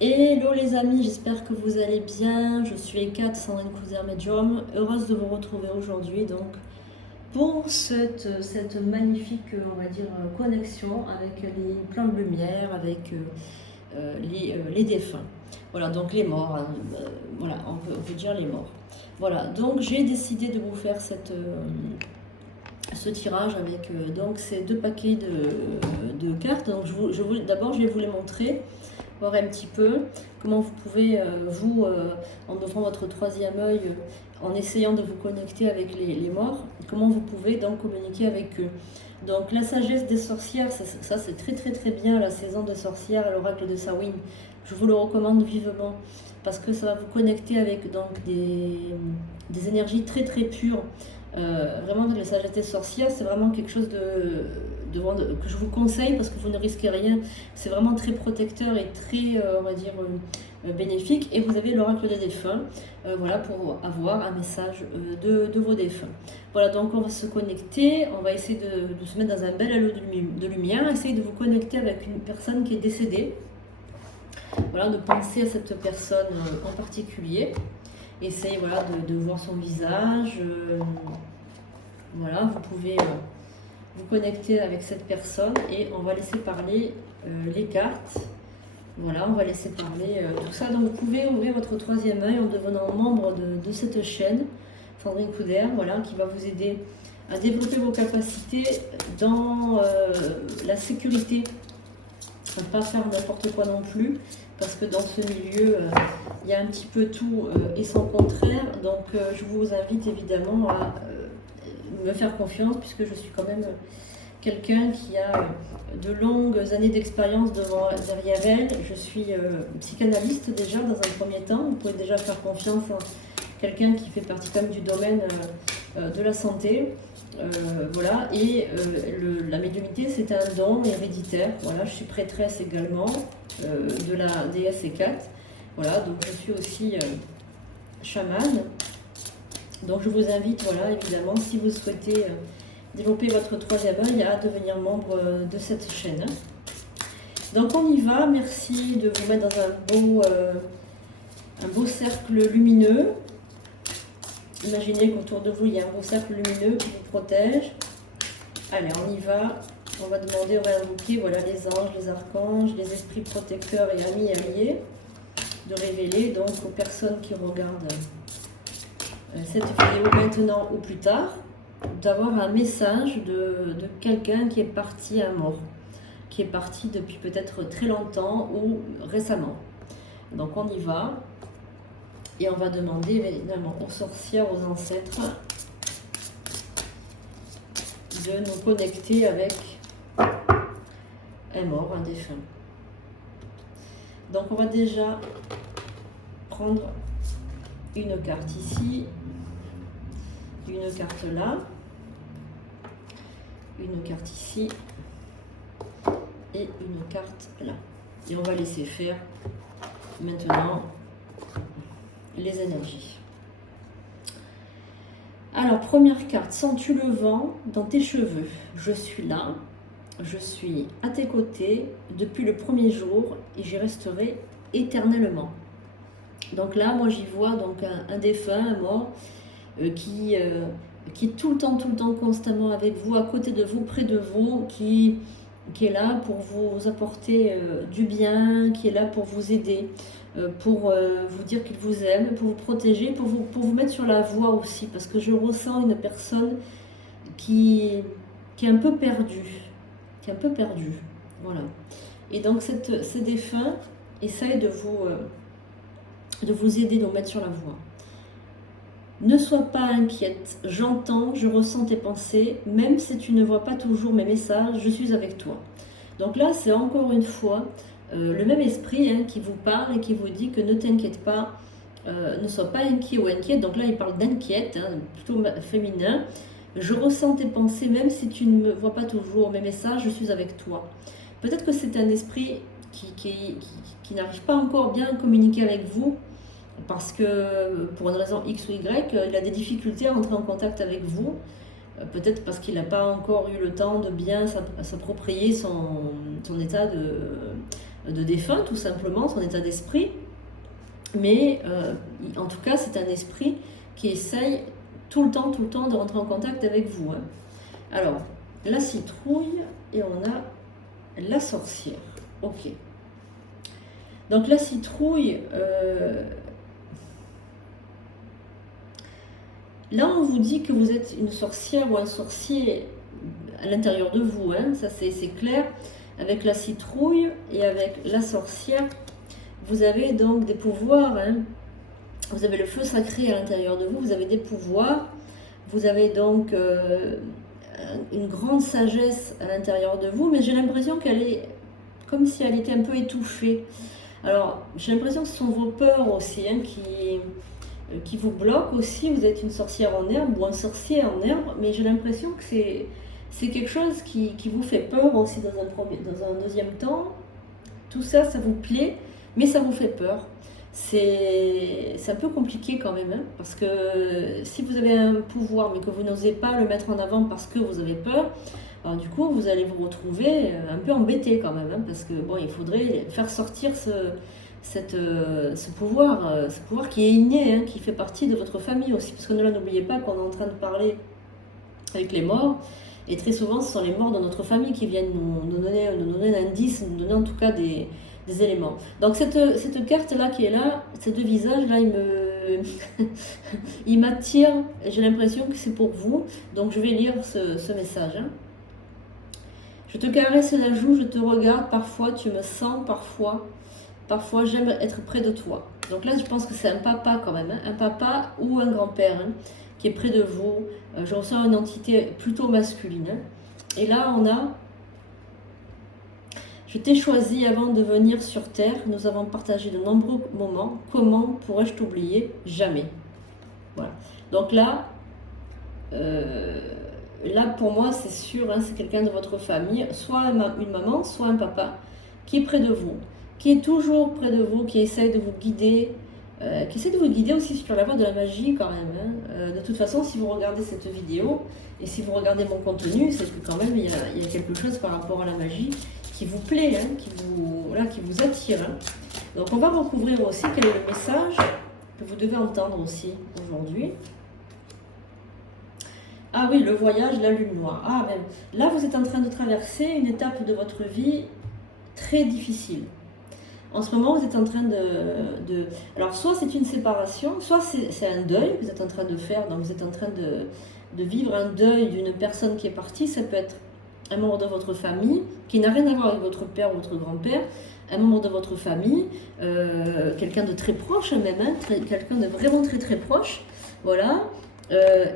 Hello les amis, j'espère que vous allez bien. Je suis Ekat, Sandrine Couder Medium. Heureuse de vous retrouver aujourd'hui donc pour cette magnifique, on va dire, connexion avec les plans de lumière, avec les défunts. Voilà, donc les morts, hein, voilà, on peut dire les morts. Voilà, donc j'ai décidé de vous faire ce tirage avec donc ces deux paquets de cartes. Donc d'abord je vais vous les montrer, voir un petit peu comment vous pouvez, en ouvrant votre troisième œil, en essayant de vous connecter avec les morts, comment vous pouvez donc communiquer avec eux. Donc la sagesse des sorcières, ça c'est très très très bien, la saison des sorcières à l'oracle de Samhain. Je vous le recommande vivement parce que ça va vous connecter avec donc des énergies très très pures. Vraiment, la sagesse des sorcières, c'est vraiment quelque chose que je vous conseille parce que vous ne risquez rien. C'est vraiment très protecteur et très, on va dire, bénéfique. Et vous avez l'oracle des défunts, voilà, pour avoir un message de vos défunts. Voilà, donc on va se connecter, on va essayer de se mettre dans un bel halo de lumière, essayer de vous connecter avec une personne qui est décédée. Voilà, de penser à cette personne en particulier. Essayez, voilà, de voir son visage. Voilà, vous pouvez vous connecter avec cette personne et on va laisser parler les cartes. Voilà, on va laisser parler tout ça. Donc vous pouvez ouvrir votre troisième œil en devenant membre de cette chaîne, Sandrine Couder, voilà, qui va vous aider à développer vos capacités dans la sécurité. Ne pas faire n'importe quoi non plus, parce que dans ce milieu, il y a un petit peu tout et son contraire. Donc je vous invite évidemment à me faire confiance, puisque je suis quand même quelqu'un qui a de longues années d'expérience derrière elle. Je suis psychanalyste déjà dans un premier temps. Vous pouvez déjà faire confiance à quelqu'un qui fait partie quand même du domaine de la santé. Voilà, et la médiumnité, c'est un don héréditaire. Voilà, je suis prêtresse également de la déesse Hécat. Voilà, donc je suis aussi chamane. Donc je vous invite, voilà, évidemment, si vous souhaitez développer votre troisième œil, à devenir membre de cette chaîne. Donc on y va. Merci de vous mettre dans un beau cercle lumineux. Imaginez qu'autour de vous, il y a un beau cercle lumineux qui vous protège. Allez, on y va. On va demander, on va invoquer, voilà, les anges, les archanges, les esprits protecteurs et amis et alliés, de révéler donc aux personnes qui regardent cette vidéo maintenant ou plus tard, d'avoir un message de quelqu'un qui est parti à mort, qui est parti depuis peut-être très longtemps ou récemment. Donc on y va. Et on va demander évidemment aux sorcières, aux ancêtres, de nous connecter avec un mort, un défunt. Donc on va déjà prendre une carte ici, une carte là, une carte ici et une carte là. Et on va laisser faire maintenant les énergies. Alors, première carte, sens-tu le vent dans tes cheveux? Je suis là, je suis à tes côtés depuis le premier jour et j'y resterai éternellement. Donc là, moi j'y vois donc un défunt, un mort, qui est tout le temps, constamment avec vous, à côté de vous, près de vous, qui est là pour vous apporter du bien, qui est là pour vous aider, pour vous dire qu'il vous aime, pour vous protéger, pour vous mettre sur la voie aussi, parce que je ressens une personne qui est un peu perdue, voilà. Et donc ces défunts essayent de vous aider, de vous mettre sur la voie. Ne sois pas inquiète, j'entends, je ressens tes pensées, même si tu ne vois pas toujours mes messages, je suis avec toi. Donc là, c'est encore une fois le même esprit qui vous parle et qui vous dit que ne t'inquiète pas, ne sois pas inquiet ou inquiète. Donc là, il parle d'inquiète, plutôt féminin. Je ressens tes pensées, même si tu ne me vois pas toujours mes messages, je suis avec toi. Peut-être que c'est un esprit qui n'arrive pas encore bien à communiquer avec vous, parce que pour une raison X ou Y, il a des difficultés à entrer en contact avec vous. Peut-être parce qu'il n'a pas encore eu le temps de bien s'approprier son état de défunt, tout simplement, son état d'esprit. Mais en tout cas, c'est un esprit qui essaye tout le temps de rentrer en contact avec vous. Hein. Alors, la citrouille et on a la sorcière. Ok. Donc la citrouille, là on vous dit que vous êtes une sorcière ou un sorcier à l'intérieur de vous. Hein. Ça c'est clair. Avec la citrouille et avec la sorcière, vous avez donc des pouvoirs. Hein. Vous avez le feu sacré à l'intérieur de vous, vous avez des pouvoirs. Vous avez donc une grande sagesse à l'intérieur de vous, mais j'ai l'impression qu'elle est comme si elle était un peu étouffée. Alors, j'ai l'impression que ce sont vos peurs aussi hein, qui vous bloquent aussi. Vous êtes une sorcière en herbe ou un sorcier en herbe, mais j'ai l'impression que c'est quelque chose qui vous fait peur aussi dans un deuxième temps. Tout ça, ça vous plaît, mais ça vous fait peur. C'est un peu compliqué quand même, hein, parce que si vous avez un pouvoir mais que vous n'osez pas le mettre en avant parce que vous avez peur, alors du coup vous allez vous retrouver un peu embêté quand même, hein, parce que bon, il faudrait faire sortir ce pouvoir qui est inné, hein, qui fait partie de votre famille aussi, parce que n'oubliez pas qu'on est en train de parler avec les morts, et très souvent ce sont les morts de notre famille qui viennent nous donner un indice, nous donner en tout cas des éléments. Donc cette carte-là qui est là, ces deux visages-là, il m'attire et j'ai l'impression que c'est pour vous. Donc je vais lire ce message. Hein. Je te caresse la joue, je te regarde, parfois tu me sens, parfois j'aime être près de toi. Donc là, je pense que c'est un papa quand même, hein, un papa ou un grand-père hein, qui est près de vous. Je ressens une entité plutôt masculine. Hein. Et là, on a... Je t'ai choisi avant de venir sur Terre. Nous avons partagé de nombreux moments. Comment pourrais-je t'oublier? Jamais. Voilà. Donc là, pour moi, c'est sûr, hein, c'est quelqu'un de votre famille, soit une maman, soit un papa, qui est près de vous, qui est toujours près de vous, qui essaie de vous guider, aussi sur la voie de la magie quand même. Hein. De toute façon, si vous regardez cette vidéo, et si vous regardez mon contenu, c'est que quand même, il y a quelque chose par rapport à la magie qui vous plaît, hein, qui vous attire. Hein. Donc on va recouvrir aussi quel est le message que vous devez entendre aussi aujourd'hui. Ah oui, le voyage, la lune noire. Ah ben, là vous êtes en train de traverser une étape de votre vie très difficile. En ce moment, vous êtes en train alors soit c'est une séparation, soit c'est un deuil que vous êtes en train de faire, donc vous êtes en train de vivre un deuil d'une personne qui est partie. Ça peut être un membre de votre famille qui n'a rien à voir avec votre père ou votre grand-père, un membre de votre famille, quelqu'un de très proche même, hein, quelqu'un de vraiment très très proche, voilà,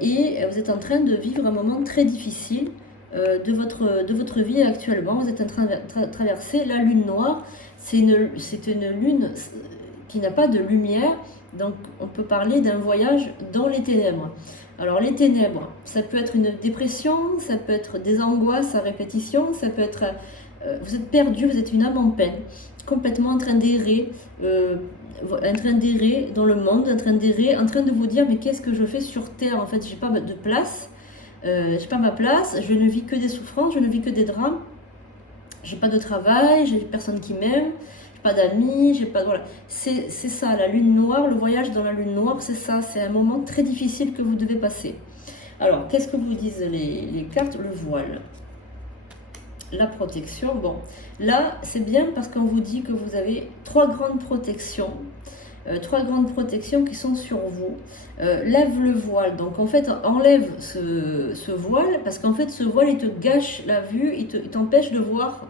et vous êtes en train de vivre un moment très difficile de votre vie actuellement. Vous êtes en train de traverser la lune noire. C'est une lune qui n'a pas de lumière, donc on peut parler d'un voyage dans les ténèbres. Alors les ténèbres, ça peut être une dépression, ça peut être des angoisses à répétition, ça peut être... vous êtes perdu, vous êtes une âme en peine, complètement en train d'errer dans le monde, en train de vous dire mais qu'est-ce que je fais sur Terre? En fait, j'ai pas de place, j'ai pas ma place, je ne vis que des souffrances, je ne vis que des drames, j'ai pas de travail, j'ai personne qui m'aime, pas d'amis, j'ai pas... Voilà. C'est ça, la lune noire, le voyage dans la lune noire, c'est ça, c'est un moment très difficile que vous devez passer. Alors, qu'est-ce que vous disent les cartes? Le voile, la protection. Bon, là, c'est bien parce qu'on vous dit que vous avez trois grandes protections qui sont sur vous. Lève le voile, donc en fait, enlève ce voile, parce qu'en fait, ce voile, il te gâche la vue, il t'empêche de voir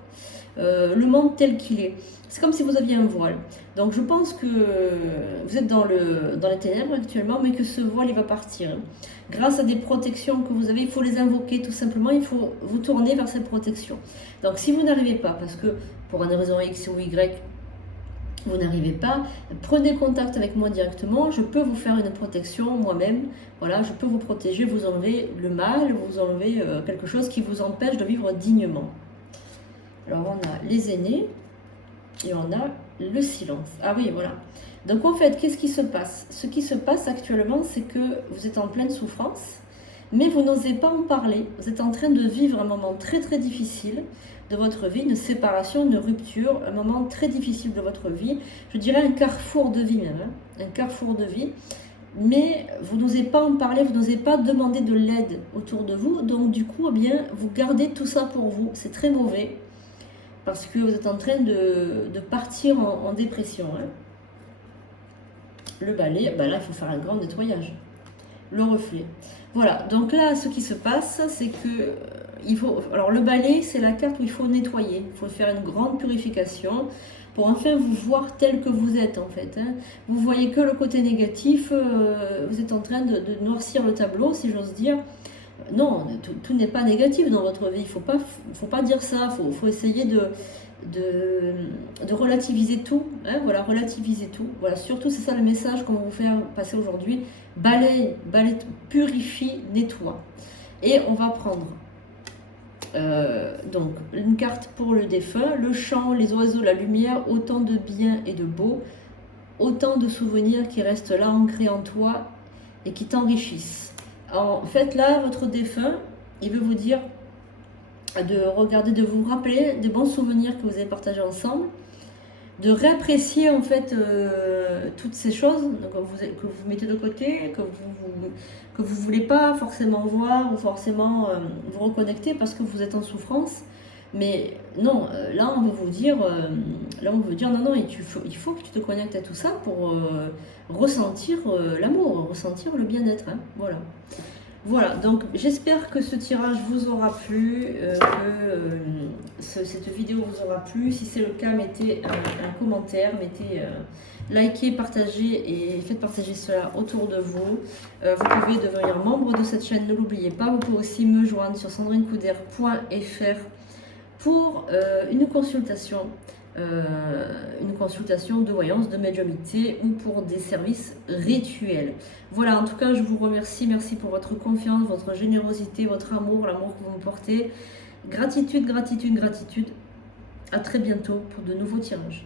le monde tel qu'il est. C'est comme si vous aviez un voile. Donc je pense que vous êtes dans les ténèbres actuellement, mais que ce voile il va partir. Grâce à des protections que vous avez, il faut les invoquer tout simplement, il faut vous tourner vers ces protections. Donc si vous n'arrivez pas, parce que pour une raison X ou Y, vous n'arrivez pas, prenez contact avec moi directement, je peux vous faire une protection moi-même, voilà, je peux vous protéger, vous enlever le mal, vous enlever quelque chose qui vous empêche de vivre dignement. Alors on a les aînés et on a le silence. Ah oui, voilà. Donc en fait, qu'est-ce qui se passe? Ce qui se passe actuellement, c'est que vous êtes en pleine souffrance, mais vous n'osez pas en parler. Vous êtes en train de vivre un moment très très difficile de votre vie, une séparation, une rupture, un moment très difficile de votre vie. Je dirais un carrefour de vie même, hein, un carrefour de vie. Mais vous n'osez pas en parler, vous n'osez pas demander de l'aide autour de vous. Donc du coup, eh bien, vous gardez tout ça pour vous. C'est très mauvais parce que vous êtes en train de partir en dépression. Hein. Le balai, ben là, il faut faire un grand nettoyage. Le reflet. Voilà, donc là, ce qui se passe, c'est que il faut. Alors, le balai, c'est la carte où il faut nettoyer. Il faut faire une grande purification pour enfin vous voir tel que vous êtes, en fait. Hein. Vous voyez que le côté négatif, vous êtes en train de noircir le tableau, si j'ose dire. Non, tout n'est pas négatif dans votre vie. Faut pas dire ça. Faut essayer de relativiser tout. Hein, voilà, relativiser tout. Voilà, surtout, c'est ça le message qu'on va vous faire passer aujourd'hui. Balaye, purifie, nettoie. Et on va prendre donc une carte pour le défunt, le chant, les oiseaux, la lumière, autant de bien et de beau, autant de souvenirs qui restent là ancrés en toi et qui t'enrichissent. En fait, là, votre défunt, il veut vous dire de regarder, de vous rappeler des bons souvenirs que vous avez partagés ensemble, de réapprécier en fait toutes ces choses que vous mettez de côté, que vous voulez pas forcément voir ou forcément vous reconnecter parce que vous êtes en souffrance. Mais non, là on veut vous dire, non, il faut que tu te connectes à tout ça pour ressentir l'amour, ressentir le bien-être. Hein, voilà. Voilà, donc j'espère que ce tirage vous aura plu, cette vidéo vous aura plu. Si c'est le cas, mettez un commentaire, likez, partagez et faites partager cela autour de vous. Vous pouvez devenir membre de cette chaîne, ne l'oubliez pas. Vous pouvez aussi me joindre sur sandrinecouder.fr pour une consultation de voyance, de médiumnité ou pour des services rituels. Voilà, en tout cas, je vous remercie. Merci pour votre confiance, votre générosité, votre amour, l'amour que vous me portez. Gratitude, gratitude, gratitude. À très bientôt pour de nouveaux tirages.